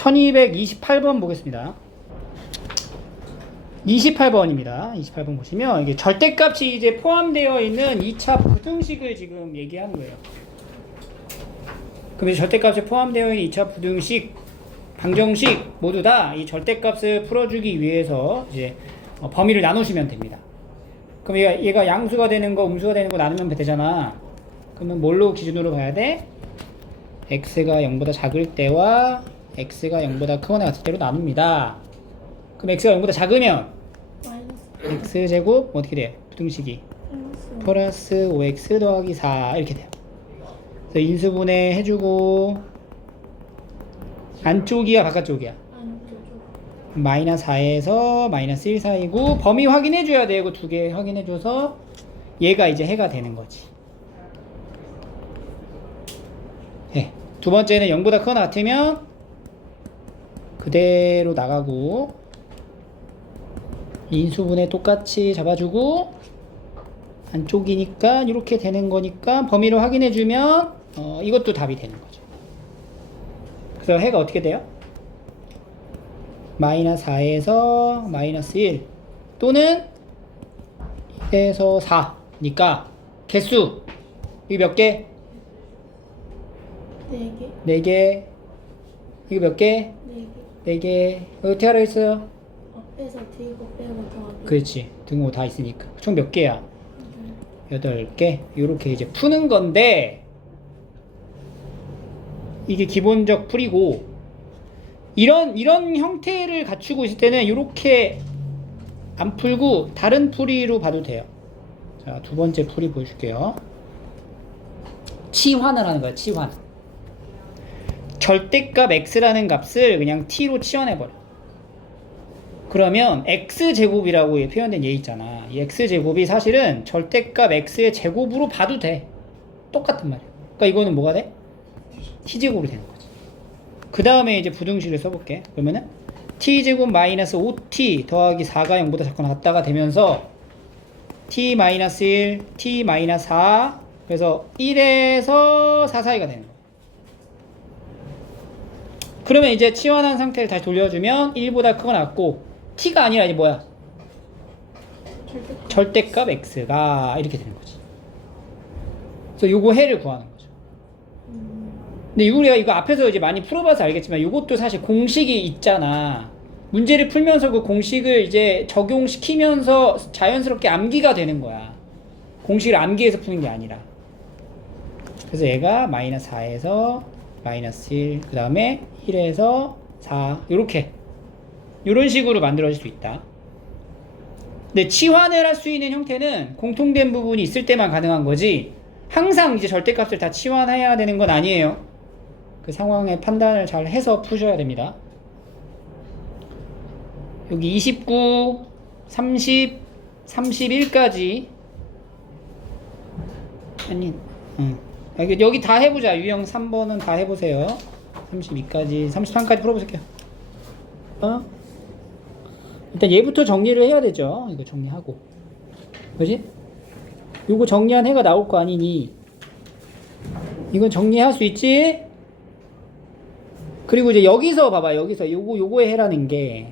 1228번 보겠습니다. 28번입니다. 28번 보시면 이게 절대값이 이제 포함되어 있는 2차 부등식을 지금 얘기하는 거예요. 그럼 이제 절대값이 포함되어 있는 2차 부등식, 방정식 모두 다 이 절대값을 풀어주기 위해서 이제 범위를 나누시면 됩니다. 그럼 얘가 양수가 되는 거, 음수가 되는 거 나누면 되잖아. 그러면 뭘로 기준으로 봐야 돼? x가 0보다 작을 때와 x가 0보다 크거나 같을 때로 나눕니다. 그럼 x가 0보다 작으면 x제곱 어떻게 돼? 부등식이 플러스 5x 더하기 4 이렇게 돼요. 그래서 인수분해 해주고 안쪽이야 바깥쪽이야? 마이너스 4에서 마이너스 1 사이고 범위 확인해줘야 돼. 이거 두 개 확인해줘서 얘가 이제 해가 되는 거지. 네. 두 번째는 0보다 크거나 같으면 그대로 나가고 인수분해 똑같이 잡아주고 안쪽이니까 이렇게 되는 거니까 범위를 확인해주면 이것도 답이 되는 거죠. 그래서 해가 어떻게 돼요? 마이너스 4에서 마이너스 1 또는 1에서 4니까 개수 이거 몇 개? 4개. 4개. 이거 몇 개? 4개. 4개. 어떻게 하라 했어요? 앞에서 뒤고 빼고 더하기. 그렇지. 등호 다 있으니까. 총 몇 개야? 8개. 요렇게 이제 푸는 건데 이게 기본적 풀이고 이런 형태를 갖추고 있을 때는 이렇게 안 풀고 다른 풀이로 봐도 돼요. 자, 두 번째 풀이 보여줄게요. 치환을 하는 거야. 치환. 절대값 x라는 값을 그냥 t로 치환해버려. 그러면 x제곱이라고 표현된 얘 있잖아. 이 x제곱이 사실은 절대값 x의 제곱으로 봐도 돼. 똑같은 말이야. 그러니까 이거는 뭐가 돼? t제곱이 되는 거지. 그 다음에 이제 부등식을 써볼게. 그러면은 t제곱 마이너스 5t 더하기 4가 0보다 작거나 같다가 되면서 t 마이너스 1, t 마이너스 4 그래서 1에서 4 사이가 되는 거야. 그러면 이제 치환한 상태를 다시 돌려주면 1보다 크거나 같고 t가 아니라 이제 뭐야? 절대값 x가 이렇게 되는 거지. 그래서 요거 해를 구하는 거죠. 근데 우리가 이거 앞에서 이제 많이 풀어봐서 알겠지만 이것도 사실 공식이 있잖아. 문제를 풀면서 그 공식을 이제 적용시키면서 자연스럽게 암기가 되는 거야. 공식을 암기해서 푸는 게 아니라. 그래서 얘가 마이너스 4에서 마이너스 1, 그 다음에 1에서 4 이렇게 이런 식으로 만들어질 수 있다. 근데 치환을 할 수 있는 형태는 공통된 부분이 있을 때만 가능한 거지 항상 이제 절대값을 다 치환해야 되는 건 아니에요. 그 상황의 판단을 잘 해서 푸셔야 됩니다. 여기 29, 30, 31까지 아니 여기 다 해보자. 유형 3번은 다 해보세요. 32까지 33까지 풀어보실게요. 일단 얘부터 정리를 해야 되죠. 이거 정리하고 그지? 요거 정리한 해가 나올 거 아니니 이건 정리할 수 있지? 그리고 이제 여기서 봐봐. 여기서 요거의 해라는 게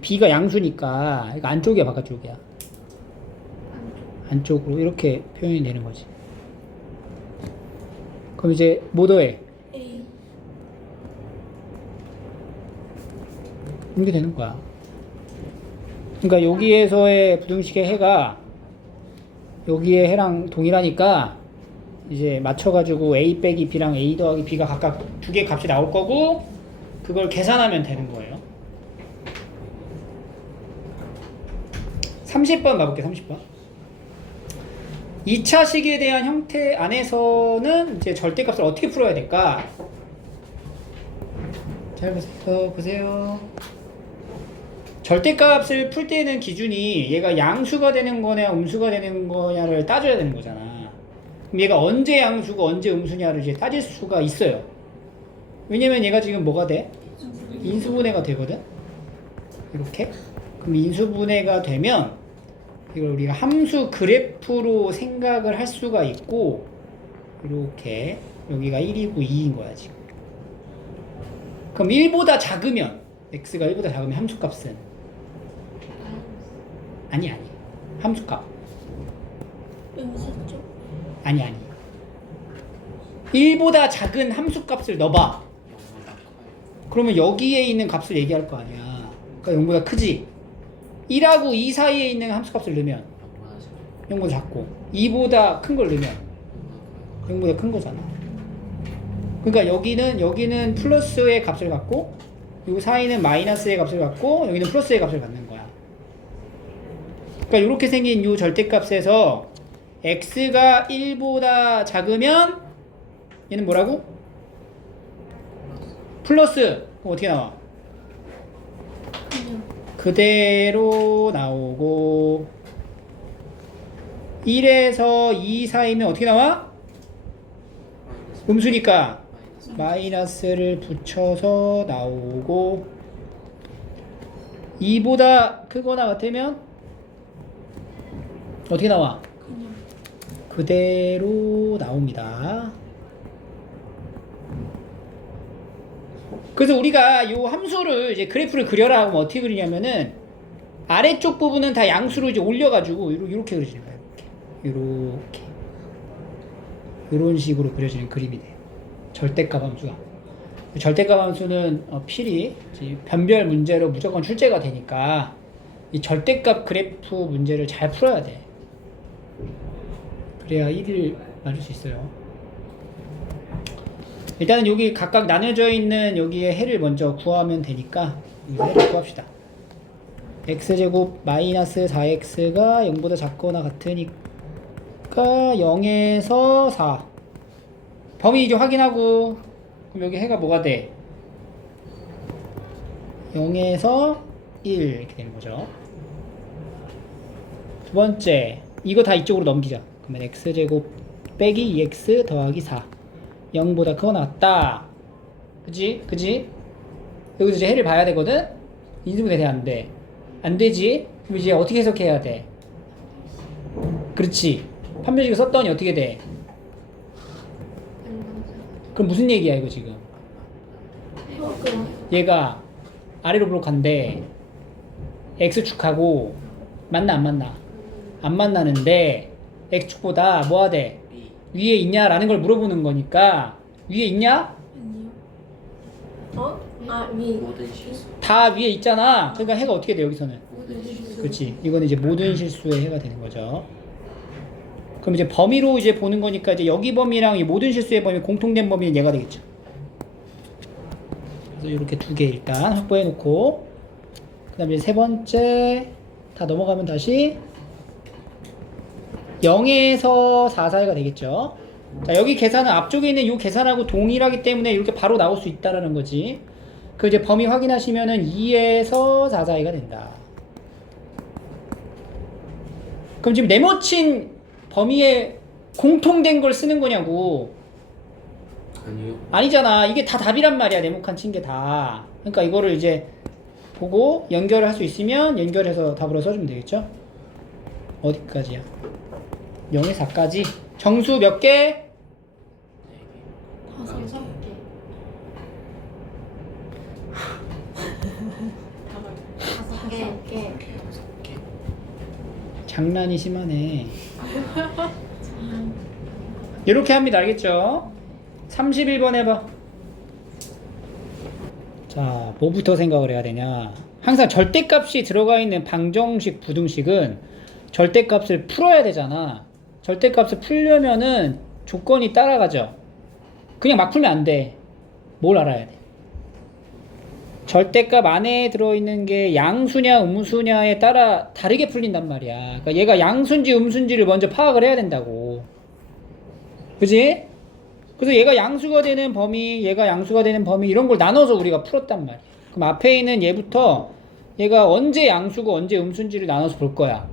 b가 양수니까 이거 안쪽이야 바깥쪽이야? 안쪽으로 이렇게 표현이 되는 거지. 그럼 이제 뭐 더해? A. 이렇게 되는 거야. 그러니까 여기에서의 부등식의 해가 여기의 해랑 동일하니까 이제 맞춰가지고 a 빼기 b랑 a 더하기 b가 각각 두 개 값이 나올 거고 그걸 계산하면 되는 거예요. 30번 봐볼게. 30번 2차 식에 대한 형태 안에서는 이제 절대값을 어떻게 풀어야 될까? 잘 보세요. 절대값을 풀 때는 기준이 얘가 양수가 되는 거냐 음수가 되는 거냐를 따져야 되는 거잖아. 그럼 얘가 언제 양수고 언제 음수냐를 이제 따질 수가 있어요. 왜냐면 얘가 지금 뭐가 돼? 인수분해가 되거든? 이렇게. 그럼 인수분해가 되면 이걸 우리가 함수 그래프로 생각을 할 수가 있고 이렇게 여기가 1이고 2인 거야 지금. 그럼 1보다 작으면 x가 1보다 작으면 함수값은 아니 함수값 음수죠. 아니 1보다 작은 함수값을 넣어봐. 그러면 여기에 있는 값을 얘기할 거 아니야. 그러니까 0보다 크지. 1하고 2 사이에 있는 함수값을 넣으면 0보다 작고 2보다 큰 걸 넣으면 0보다 큰 거잖아. 그러니까 여기는 플러스의 값을 갖고 이 사이는 마이너스의 값을 갖고 여기는 플러스의 값을 갖는 거야. 그러니까 이렇게 생긴 이 절대값에서 x가 1보다 작으면 얘는 뭐라고? 플러스. 그럼 어떻게 나와? 그냥 그대로 나오고 1에서 2 사이면 어떻게 나와? 음수니까 마이너스를 붙여서 나오고 2보다 크거나 같으면 어떻게 나와? 그냥 그대로 나옵니다. 그래서 우리가 이 함수를 이제 그래프를 그려라 하면 어떻게 그리냐면은 아래쪽 부분은 다 양수로 이제 올려가지고 이렇게 그려지는 거예요. 이렇게 이런 식으로 그려지는 그림이 돼요. 절대값 함수가. 절대값 함수는 필히 변별 문제로 무조건 출제가 되니까 이 절대값 그래프 문제를 잘 풀어야 돼. 그래야 1을 맞을 수 있어요. 일단은 여기 각각 나눠져 있는 여기에 해를 먼저 구하면 되니까 이 해를 구합시다. x제곱 마이너스 4x가 0보다 작거나 같으니까 0에서 4 범위 이제 확인하고 그럼 여기 해가 뭐가 돼? 0에서 1 이렇게 되는 거죠. 두 번째 이거 다 이쪽으로 넘기자. 그러면 x제곱 빼기 2x 더하기 4 0보다 크거나 같다. 그지? 여기서 이제 해를 봐야 되거든? 인수분해 돼, 안 돼? 안 되지? 그럼 이제 어떻게 해석해야 돼? 그렇지. 판별식을 썼더니 어떻게 돼? 그럼 무슨 얘기야, 이거 지금? 그럼 얘가 아래로 블록한데, X축하고, 맞나, 안 맞나? 안 만나는데, X축보다 뭐 하대? 위에 있냐라는 걸 물어보는 거니까 위에 있냐? 아니요. 위. 모든 실수. 다 위에 있잖아. 그러니까 해가 어떻게 돼 여기서는? 모든 실수. 그렇지. 이거는 이제 모든 실수의 해가 되는 거죠. 그럼 이제 범위로 이제 보는 거니까 이제 여기 범위랑 이 모든 실수의 범위 공통된 범위는 얘가 되겠죠. 그래서 이렇게 두 개 일단 확보해 놓고 그다음에 세 번째 다 넘어가면 다시 0에서 4 사이가 되겠죠. 자, 여기 계산은 앞쪽에 있는 이 계산하고 동일하기 때문에 이렇게 바로 나올 수 있다라는 거지. 그 이제 범위 확인하시면은 2에서 4 사이가 된다. 그럼 지금 네모친 범위에 공통된 걸 쓰는 거냐고. 아니요. 아니잖아. 이게 다 답이란 말이야. 네모칸 친 게 다. 그러니까 이거를 이제 보고 연결을 할 수 있으면 연결해서 답으로 써주면 되겠죠. 어디까지야? 0에서 4까지 정수 몇 개? 5개. 다섯 개. 장난이 심하네. 이렇게 합니다. 알겠죠? 31번 해봐. 자, 뭐부터 생각을 해야 되냐? 항상 절대값이 들어가 있는 방정식, 부등식은 절대값을 풀어야 되잖아. 절대값을 풀려면은 조건이 따라가죠. 그냥 막 풀면 안 돼. 뭘 알아야 돼? 절대값 안에 들어있는 게 양수냐 음수냐에 따라 다르게 풀린단 말이야. 그러니까 얘가 양수인지 음수인지를 먼저 파악을 해야 된다고. 그지? 그래서 얘가 양수가 되는 범위, 얘가 양수가 되는 범위 이런 걸 나눠서 우리가 풀었단 말이야. 그럼 앞에 있는 얘부터 얘가 언제 양수고 언제 음수인지를 나눠서 볼 거야.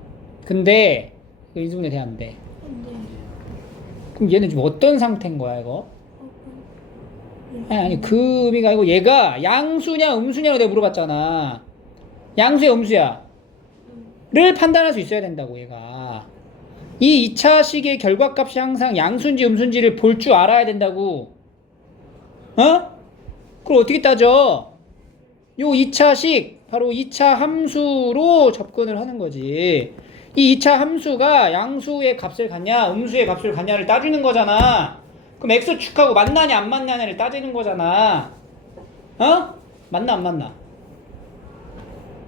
근데 인수분해 돼야 안 돼. 그럼 얘는 지금 어떤 상태인 거야 이거? 아니 그 의미가 아니고 얘가 양수냐 음수냐고 내가 물어봤잖아. 양수야 음수야 를 판단할 수 있어야 된다고. 얘가 이 2차식의 결과값이 항상 양수인지 음수인지를 볼 줄 알아야 된다고. 어? 그걸 어떻게 따져? 요 2차식 바로 2차 함수로 접근을 하는 거지. 이 2차 함수가 양수의 값을 갖냐 음수의 값을 갖냐를 따지는 거잖아. 그럼 x축하고 만나냐 안 만나냐를 따지는 거잖아. 어? 만나 안 만나?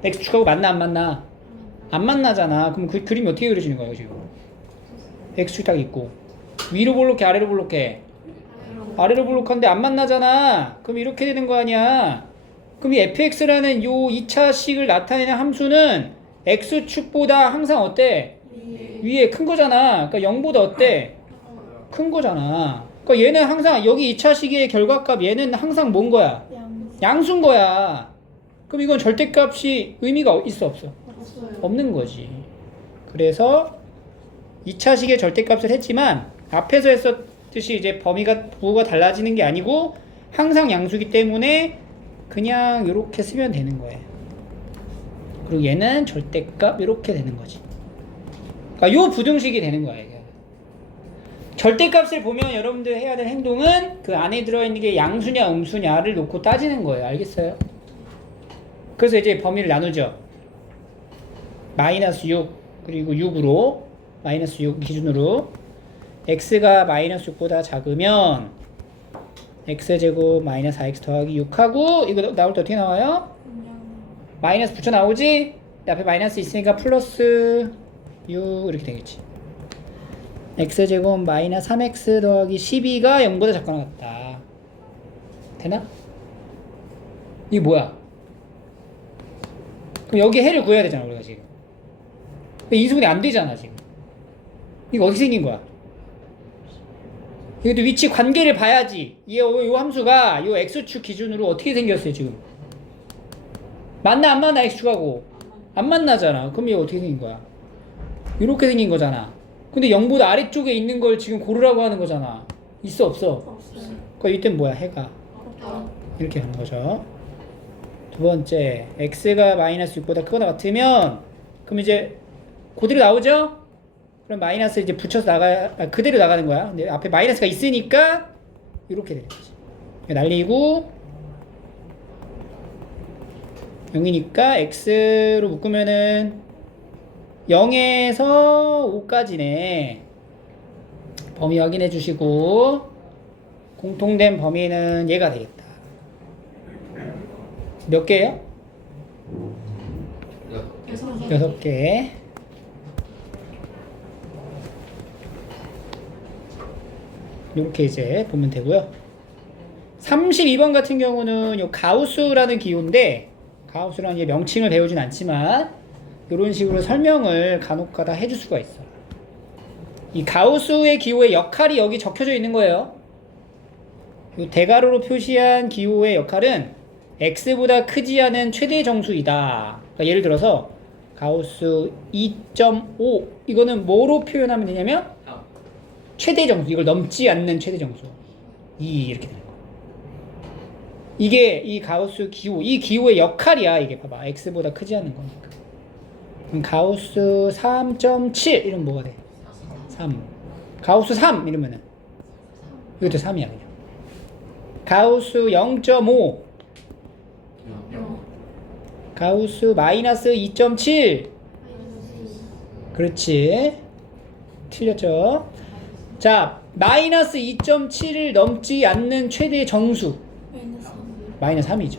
x축하고 만나 안 만나? 안 만나잖아. 그럼 그 그림이 어떻게 그려지는 거예요 지금? x축 딱 있고 위로 볼록해 아래로 볼록해? 아래로 볼록한데 안 만나잖아. 그럼 이렇게 되는 거 아니야. 그럼 이 fx라는 요 2차식을 나타내는 함수는 x축보다 항상 어때? 위에 큰 거잖아. 그러니까 0보다 어때? 큰 거잖아. 그러니까 얘는 항상 여기 2차식의 결과값 얘는 항상 뭔 거야? 양수인 거야. 그럼 이건 절대값이 의미가 있어 없어? 없는 거지. 그래서 2차식의 절대값을 했지만 앞에서 했었듯이 이제 부호가 달라지는 게 아니고 항상 양수기 때문에 그냥 이렇게 쓰면 되는 거예요. 그리고 얘는 절대값 이렇게 되는 거지. 그러니까 요 부등식이 되는 거예요. 절대값을 보면 여러분들 해야 될 행동은 그 안에 들어있는 게 양수냐 음수냐를 놓고 따지는 거예요. 알겠어요? 그래서 이제 범위를 나누죠. 마이너스 6 그리고 6으로 마이너스 6 기준으로 x가 마이너스 6보다 작으면 x제곱 마이너스 4x 더하기 6하고 이거 나올 때 어떻게 나와요? 마이너스 붙여 나오지? 앞에 마이너스 있으니까 플러스 6 이렇게 되겠지. x제곱 마이너스 3x 더하기 12가 0보다 작거나 같다. 되나? 이게 뭐야? 그럼 여기 해를 구해야 되잖아 우리가 지금. 근데 이수분이 안 되잖아 지금. 이거 어떻게 생긴 거야? 이것도 위치 관계를 봐야지. 요 함수가 요 x축 기준으로 어떻게 생겼어요 지금? 만나 안 만나 x축하고? 안 만나잖아. 그럼 이거 어떻게 생긴 거야? 이렇게 생긴 거잖아. 근데 0보다 아래쪽에 있는 걸 지금 고르라고 하는 거잖아. 있어 없어? 없어요. 그러니까 이땐 뭐야? 해가 이렇게 가는 거죠. 두 번째 x가 마이너스 6보다 크거나 같으면 그럼 이제 그대로 나오죠? 그럼 마이너스 이제 붙여서 그대로 나가는 거야. 근데 앞에 마이너스가 있으니까 이렇게 되는 거지. 날리고 0이니까 x로 묶으면은 0에서 5까지네. 범위 확인해 주시고 공통된 범위는 얘가 되겠다. 몇 개예요? 6개. 이렇게 이제 보면 되고요. 32번 같은 경우는 요 가우스라는 기호인데 가우스라는 명칭을 배우진 않지만 이런 식으로 설명을 간혹가다 해줄 수가 있어. 이 가우스의 기호의 역할이 여기 적혀져 있는 거예요. 이 대가로로 표시한 기호의 역할은 x보다 크지 않은 최대 정수이다. 그러니까 예를 들어서 가우스 2.5 이거는 뭐로 표현하면 되냐면 최대 정수, 이걸 넘지 않는 최대 정수 2 이렇게 되는 거야. 이게 이 가우스 기호, 이 기호의 역할이야. 이게 봐봐, x보다 크지 않은 거니까. 그럼 가우스 3.7 이러면 뭐가 돼? 3. 가우스 3 이러면은 이것도 3이야 그냥. 가우스 0.5 가우스 마이너스 2.7 그렇지. 틀렸죠? 자, 마이너스 2.7을 넘지 않는 최대 정수 마이너스 3이죠.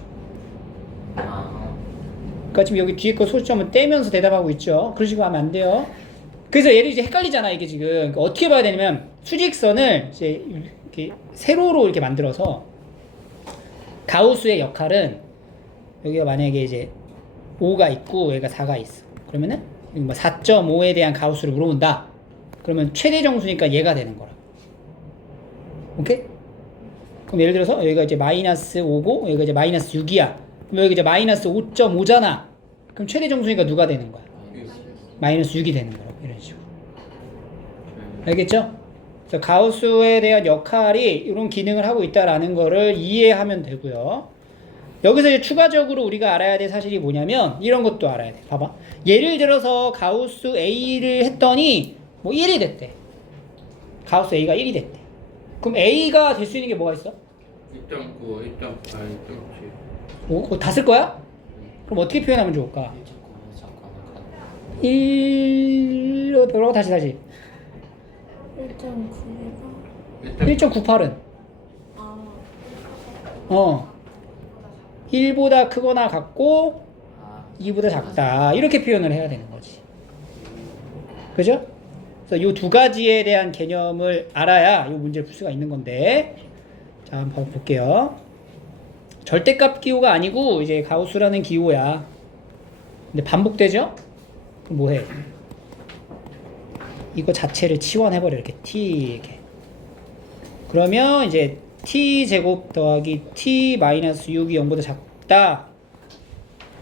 그러니까 지금 여기 뒤에 거 소수점은 떼면서 대답하고 있죠. 그런 식으로 하면 안 돼요. 그래서 얘를 이제 헷갈리잖아 이게 지금. 그러니까 어떻게 봐야 되냐면 수직선을 이제 이렇게 세로로 이렇게 만들어서 가우스의 역할은 여기가 만약에 이제 5가 있고 여기가 4가 있어. 그러면은 뭐 4.5에 대한 가우스를 물어본다. 그러면 최대 정수니까 얘가 되는 거라. 오케이? 그럼 예를 들어서 여기가 이제 마이너스 5고 여기가 이제 마이너스 6이야. 그럼 여기 이제 마이너스 5.5잖아. 그럼 최대 정수니까 누가 되는 거야? 마이너스 6이 되는 거라고. 이런 식으로. 알겠죠? 그래서 가우스에 대한 역할이 이런 기능을 하고 있다라는 거를 이해하면 되고요. 여기서 이제 추가적으로 우리가 알아야 될 사실이 뭐냐면 이런 것도 알아야 돼. 봐봐. 예를 들어서 가우스 A를 했더니 뭐 1이 됐대. 가우스 A가 1이 됐대. 그럼 A가 될 수 있는 게 뭐가 있어? 1.9, 1.8, 1.7. 오, 다 쓸 거야? 그럼 어떻게 표현하면 좋을까? 1로 들어가고 다시 1.9가 1.98은 아 1보다 크거나 같고 2보다 작다 이렇게 표현을 해야 되는 거지. 그죠? 그래서 이 두 가지에 대한 개념을 알아야 이 문제를 풀 수가 있는 건데, 자 한번 볼게요. 절대값 기호가 아니고 이제 가우스라는 기호야. 근데 반복되죠? 그럼 뭐해? 이거 자체를 치환해버려. 이렇게 t 이렇게. 그러면 이제 t 제곱 더하기 t 마이너스 6이 0보다 작다.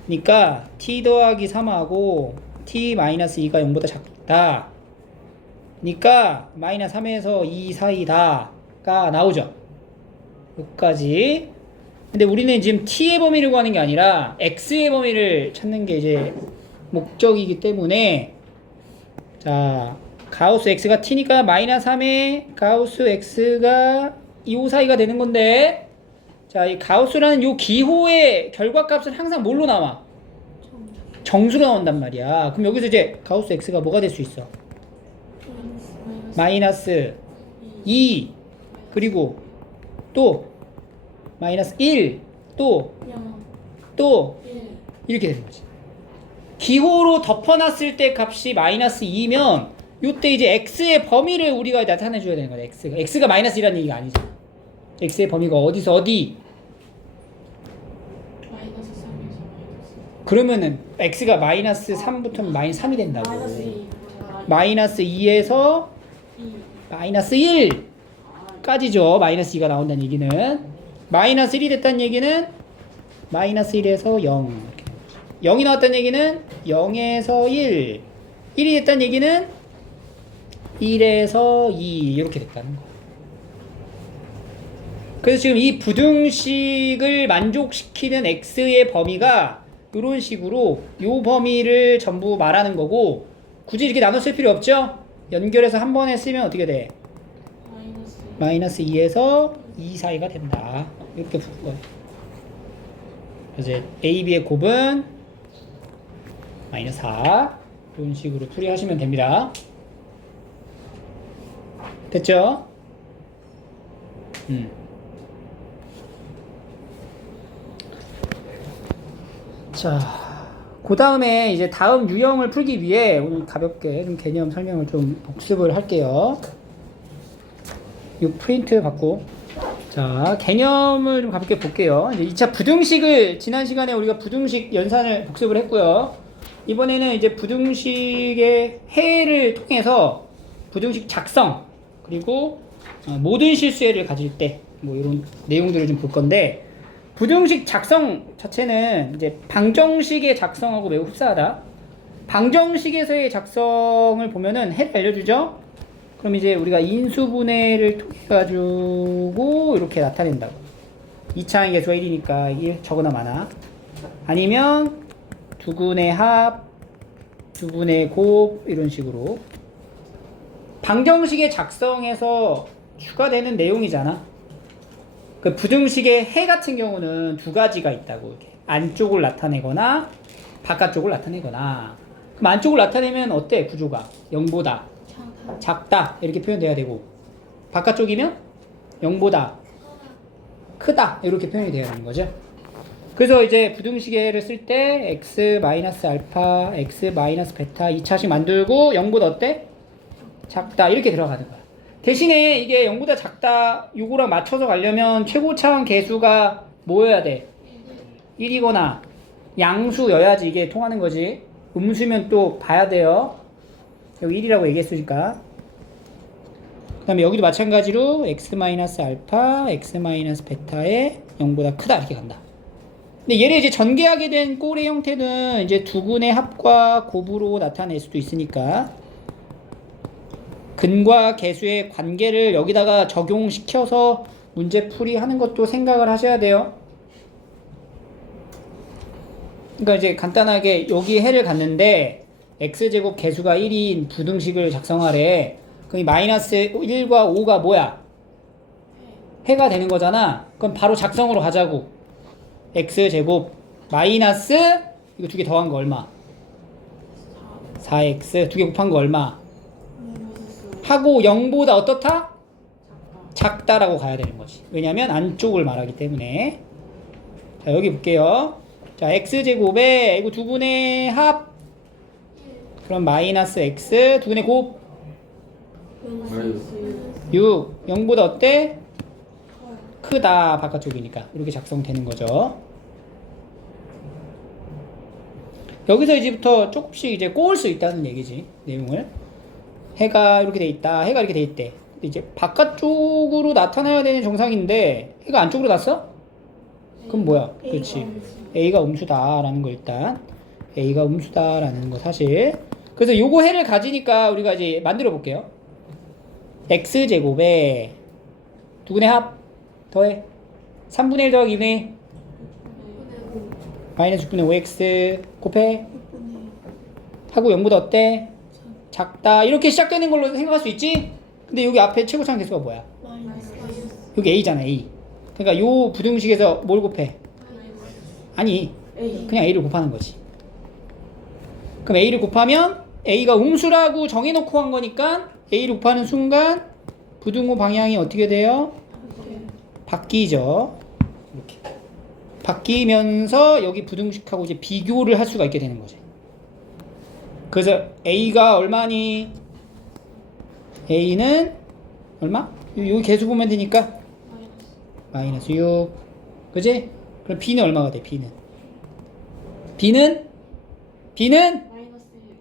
그러니까 t 더하기 3하고 t 마이너스 2가 0보다 작다. 그러니까 마이너스 3에서 2 사이다가 나오죠. 여기까지. 근데 우리는 지금 t의 범위를 구하는 게 아니라 x의 범위를 찾는 게 이제 목적이기 때문에, 자 가우스 x가 t니까 마이너스 3에 가우스 x가 2, 5 사이가 되는 건데, 자 이 가우스라는 요 기호의 결과값은 항상 뭘로 나와? 정수로 나온단 말이야. 그럼 여기서 이제 가우스 x가 뭐가 될 수 있어? 마이너스 2 그리고 또 마이너스 1 또 1 이렇게 되는 거지. 기호로 덮어놨을 때 값이 마이너스 2면 요때 이제 x의 범위를 우리가 나타내 줘야 되는 거야. x가 마이너스 1이라는 얘기가 아니잖아. x의 범위가 어디서 어디. 마이너스 3에서 그러면은 x가 마이너스 3부터 마이너스 3이 된다고. 마이너스 2 마이너스 2에서 2 마이너스 1까지죠. 마이너스 2가 나온다는 얘기는. 마이너스 1이 됐다는 얘기는 마이너스 1에서 0. 0이 나왔다는 얘기는 0에서 1. 1이 됐다는 얘기는 1에서 2. 이렇게 됐다는 거. 그래서 지금 이 부등식을 만족시키는 x의 범위가 이런 식으로 요 범위를 전부 말하는 거고, 굳이 이렇게 나눠 쓸 필요 없죠? 연결해서 한 번에 쓰면 어떻게 돼? 마이너스 2에서 2 사이가 된다. 이렇게 풀 거예요. 그래서 이제 A, B의 곱은 마이너스 4 이런 식으로 풀이하시면 됩니다. 됐죠? 자, 그 다음에 이제 다음 유형을 풀기 위해 오늘 가볍게 좀 개념 설명을 좀 복습을 할게요. 이 프린트 받고, 자 개념을 좀 가볍게 볼게요. 이제 2차 부등식을 지난 시간에 우리가 부등식 연산을 복습을 했고요. 이번에는 이제 부등식의 해를 통해서 부등식 작성 그리고 모든 실수해를 가질 때 뭐 이런 내용들을 좀 볼 건데, 부등식 작성 자체는 이제 방정식의 작성하고 매우 흡사하다. 방정식에서의 작성을 보면은 해를 알려주죠. 그럼 이제 우리가 인수분해를 통해 가지고 이렇게 나타낸다고. 2차항 계수가 1이니까 1 적거나 많아. 아니면 두근의 합, 두근의 곱 이런 식으로. 방정식의 작성에서 추가되는 내용이잖아. 그 부등식의 해 같은 경우는 두 가지가 있다고. 이렇게 안쪽을 나타내거나 바깥쪽을 나타내거나. 그럼 안쪽을 나타내면 어때? 구조가 0보다 작다 이렇게 표현돼야 되고, 바깥쪽이면 0보다 크다 이렇게 표현이 돼야 되는 거죠. 그래서 이제 부등식을 쓸 때 x 마이너스 알파, x 마이너스 베타 2차식 만들고 0보다 어때? 작다 이렇게 들어가는 거야. 대신에 이게 0보다 작다 요거랑 맞춰서 가려면 최고차항 계수가 뭐여야 돼? 1이거나 양수여야지 이게 통하는 거지. 음수면 또 봐야 돼요. 여기 1이라고 얘기했으니까. 그 다음에 여기도 마찬가지로 x 마이너스 알파, x 마이너스 베타에 0보다 크다 이렇게 간다. 근데 얘를 이제 전개하게 된 꼴의 형태는 이제 두근의 합과 곱으로 나타낼 수도 있으니까 근과 계수의 관계를 여기다가 적용시켜서 문제풀이 하는 것도 생각을 하셔야 돼요. 그러니까 이제 간단하게 여기 해를 갔는데 x제곱 계수가 1인 부등식을 작성하래. 그럼 이 마이너스 1과 5가 뭐야? 해가 되는 거잖아. 그럼 바로 작성으로 가자고. x제곱 마이너스 이거 두 개 더한 거 얼마? 4x 두 개 곱한 거 얼마? 하고 0보다 어떻다? 작다라고 가야 되는 거지. 왜냐면 안쪽을 말하기 때문에. 자, 여기 볼게요. 자, x제곱에 이거 두 분의 합. 그럼 마이너스 x 두 분의 곱 6. 0보다 어때? 크다. 바깥쪽이니까. 이렇게 작성되는 거죠. 여기서 이제부터 조금씩 이제 꼬을 수 있다는 얘기지. 내용을. 해가 이렇게 돼 있다. 해가 이렇게 돼 있대. 근데 이제 바깥쪽으로 나타나야 되는 정상인데 해가 안쪽으로 났어? 그럼 뭐야? 그렇지. A가 음수다라는 거 일단. A가 음수다라는 거 사실. 그래서 요거 해를 가지니까 우리가 이제 만들어 볼게요. x제곱에 두분의 합 더해 3분의 1 더하기 2분의 1 마이너스 6분의 5x 곱해 하고 0보다 어때? 작다. 이렇게 시작되는 걸로 생각할 수 있지? 근데 여기 앞에 최고차항 개수가 뭐야? 여기 a잖아. A. 그러니까 요 부등식에서 뭘 곱해? 아니 그냥 a를 곱하는 거지. 그럼 a를 곱하면 a가 음수라고 정해놓고 한 거니까 a를 곱하는 순간 부등호 방향이 어떻게 돼요? 바뀌죠. 이렇게 바뀌면서 여기 부등식하고 이제 비교를 할 수가 있게 되는 거지. 그래서 a가 얼마니? a는 얼마? 여기 개수 보면 되니까 마이너스 6. 그지? 그럼 b는 얼마가 돼? b는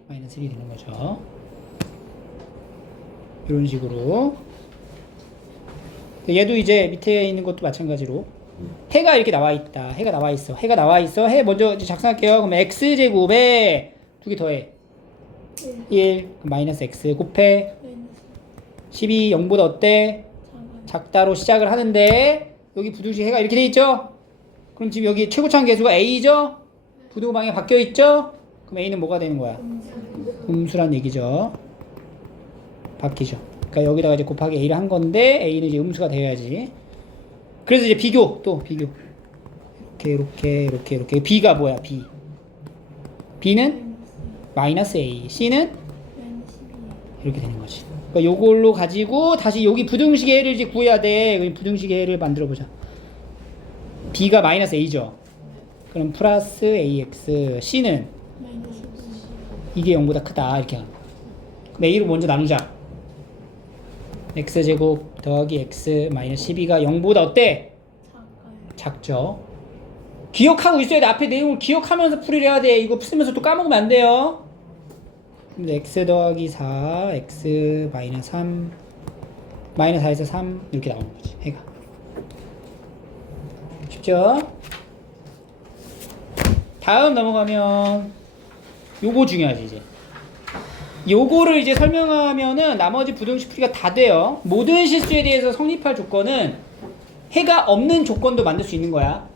마이너스 1이 되는 거죠. 이런 식으로. 얘도 이제 밑에 있는 것도 마찬가지로 해가 이렇게 나와 있다. 해가 나와 있어. 해 먼저 이제 작성할게요. 그럼 x제곱에 두 개 더해 1 마이너스 x 곱해 12 0보다 어때? 작다로 시작을 하는데 여기 부등식 해가 이렇게 돼 있죠? 그럼 지금 여기 최고차항 개수가 a죠? 부등호 방향이 바뀌어 있죠? 그럼 a는 뭐가 되는 거야? 음수란 얘기죠. 바뀌죠. 그러니까 여기다가 이제 곱하기 a를 한 건데 a는 이제 음수가 되어야지. 그래서 이제 비교. 이렇게 b가 뭐야? b는 마이너스 a, c는 이렇게 되는 거지. 그러니까 요걸로 가지고 다시 여기 부등식의 해를 이제 구해야 돼. 부등식의 해를 만들어 보자. b가 마이너스 a죠. 그럼 플러스 ax, c는 이게 0보다 크다 이렇게 하는 거야. 그럼 a로 먼저 나누자. x제곱 더하기 x 마이너스 12가 0보다 어때? 작죠. 기억하고 있어야 돼. 앞에 내용을 기억하면서 풀이를 해야 돼. 이거 쓰면서 또 까먹으면 안 돼요. 근데 x 더하기 4 x 마이너스 3 마이너스 4에서 3 이렇게 나오는 거지. 해가 쉽죠? 다음 넘어가면 요거 중요하지. 이제 요거를 이제 설명하면은 나머지 부등식 풀이가 다 돼요. 모든 실수에 대해서 성립할 조건은 해가 없는 조건도 만들 수 있는 거야.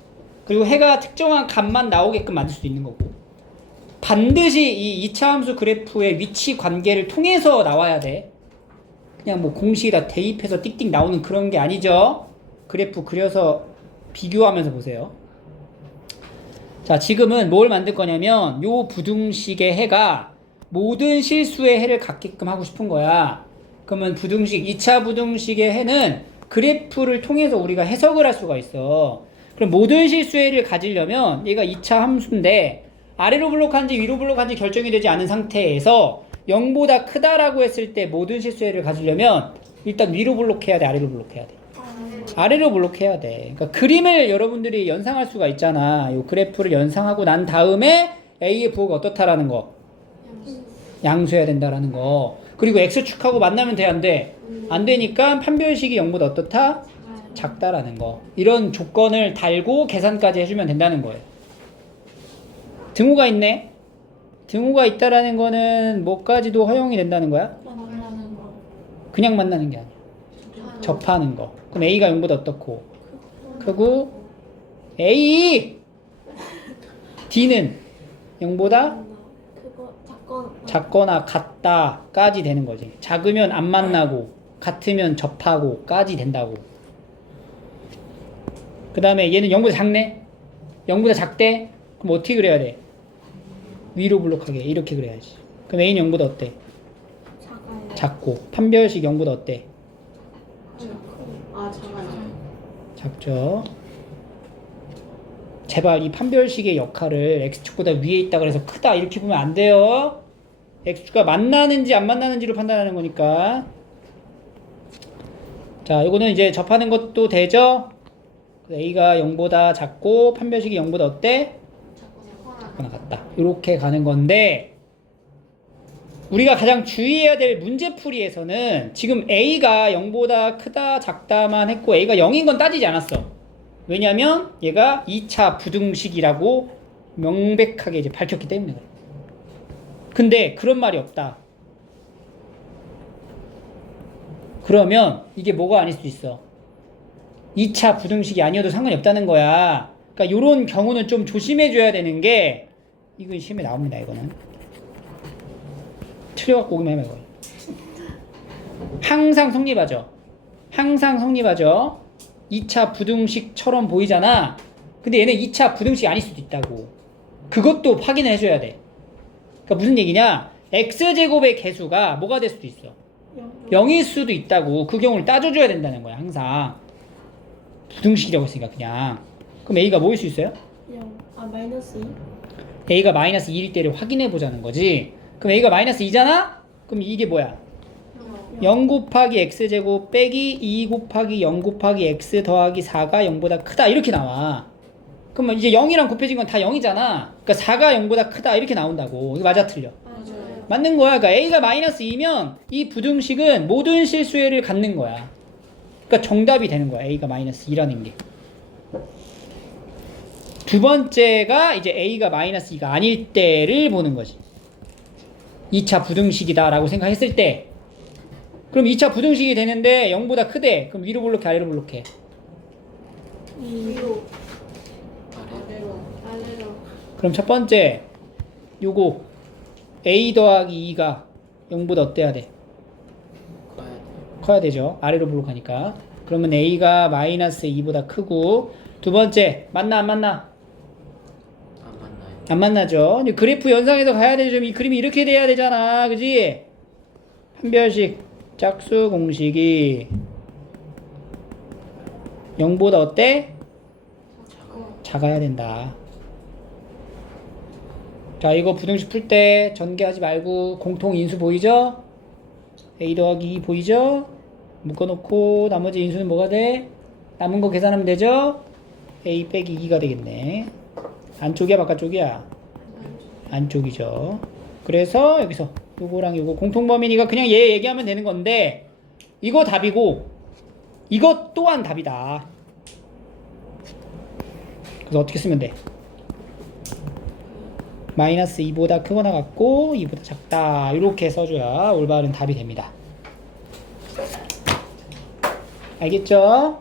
그리고 해가 특정한 값만 나오게끔 만들 수도 있는 거고. 반드시 이 2차 함수 그래프의 위치 관계를 통해서 나와야 돼. 그냥 뭐 공식에다 대입해서 띡띡 나오는 그런 게 아니죠. 그래프 그려서 비교하면서 보세요. 자, 지금은 뭘 만들 거냐면 요 부등식의 해가 모든 실수의 해를 갖게끔 하고 싶은 거야. 그러면 부등식 2차 부등식의 해는 그래프를 통해서 우리가 해석을 할 수가 있어. 그럼 모든 실수의 해를 가지려면 얘가 2차 함수인데 아래로 블록한지 위로 블록한지 결정이 되지 않은 상태에서 0보다 크다라고 했을 때 모든 실수의 해를 가지려면 일단 위로 블록해야 돼, 아래로 블록해야 돼? 아래로 블록해야 돼. 그러니까 그림을 여러분들이 연상할 수가 있잖아. 이 그래프를 연상하고 난 다음에 A의 부호가 어떻다라는 거. 양수해야 된다라는 거. 그리고 X축하고 만나면 돼, 안 돼? 안 되니까 판별식이 0보다 어떻다? 작다라는 거. 이런 조건을 달고 계산까지 해주면 된다는 거예요. 등호가 있네. 등호가 있다라는 거는 뭐까지도 허용이 된다는 거야? 그냥 만나는 게 아니야. 접하는 거. 그럼 A가 0보다 어떻고? 크고 A! D는 0보다 작거나 같다까지 되는 거지. 작으면 안 만나고 같으면 접하고 까지 된다고. 그 다음에 얘는 0보다 작네. 0보다 작대. 그럼 어떻게 그려야 돼? 위로 블록하게 이렇게 그려야지. 그럼 A는 0보다 어때? 작아요. 작고 판별식 0보다 어때? 아, 작아요. 작죠. 제발 이 판별식의 역할을 x축보다 위에 있다 그래서 크다 이렇게 보면 안 돼요. x축과 만나는지 안 만나는지로 판단하는 거니까. 자, 이거는 이제 접하는 것도 되죠. a가 0보다 작고 판별식이 0보다 어때? 작거나 같다. 이렇게 가는 건데 우리가 가장 주의해야 될 문제풀이에서는 지금 a가 0보다 크다 작다만 했고 a가 0인 건 따지지 않았어. 왜냐면 얘가 2차 부등식이라고 명백하게 이제 밝혔기 때문에 그래. 근데 그런 말이 없다. 그러면 이게 뭐가 아닐 수도 있어. 2차 부등식이 아니어도 상관이 없다는 거야. 그러니까 요런 경우는 좀 조심해 줘야 되는 게 이건 시험에 나옵니다. 이거는 틀려갖고 오기만 해봐. 이거 항상 성립하죠. 항상 성립하죠. 2차 부등식처럼 보이잖아. 근데 얘는 2차 부등식이 아닐 수도 있다고. 그것도 확인을 해줘야 돼. 그러니까 무슨 얘기냐? x제곱의 개수가 뭐가 될 수도 있어. 0일 수도 있다고. 그 경우를 따져줘야 된다는 거야. 항상 부등식이라고 했으니까 그냥. 그럼 a가 뭐일 수 있어요? 0. 아, 마이너스 2? a가 마이너스 1일 때를 확인해 보자는 거지. 그럼 a가 마이너스 2잖아? 그럼 이게 뭐야? 0 곱하기 x제곱 빼기 2 곱하기 0 곱하기 x 더하기 4가 0보다 크다 이렇게 나와. 그러면 이제 0이랑 곱해진 건 다 0이잖아. 그러니까 4가 0보다 크다 이렇게 나온다고. 이거 맞아 틀려? 맞아요. 맞는 거야. 그러니까 a가 마이너스 2면 이 부등식은 모든 실수에를 갖는 거야. 그러니까 정답이 되는 거야. a가 마이너스 2라는 게. 두 번째가 이제 a가 마이너스 2가 아닐 때를 보는 거지. 2차 부등식이다 라고 생각했을 때 그럼 2차 부등식이 되는데 0보다 크대. 그럼 위로 블록해 아래로 블록해? 위로. 아래로. 아래로. 그럼 첫 번째 요거 a 더하기 2가 0보다 어때야 돼? 커야 돼. 커야 되죠. 아래로 블록하니까. 그러면 a가 마이너스 2보다 크고 두 번째 맞나 안 맞나? 안 만나요. 안 만나죠. 이제 그래프 연상해서 가야 되죠. 이 그림이 이렇게 돼야 되잖아. 그지? 판별식 짝수 공식이 0보다 어때? 작아야 된다. 자, 이거 부등식 풀 때 전개하지 말고 공통 인수 보이죠? a 더하기 2 보이죠? 묶어놓고 나머지 인수는 뭐가 돼? 남은 거 계산하면 되죠? a 빼기 2가 되겠네. 안쪽이야 바깥쪽이야? 안쪽이죠. 그래서 여기서 요거랑 요거 공통범위니까 그냥 얘 얘기하면 되는 건데 이거 답이고 이것 또한 답이다. 그래서 어떻게 쓰면 돼? 마이너스 2보다 크거나 같고 2보다 작다 이렇게 써줘야 올바른 답이 됩니다. 알겠죠?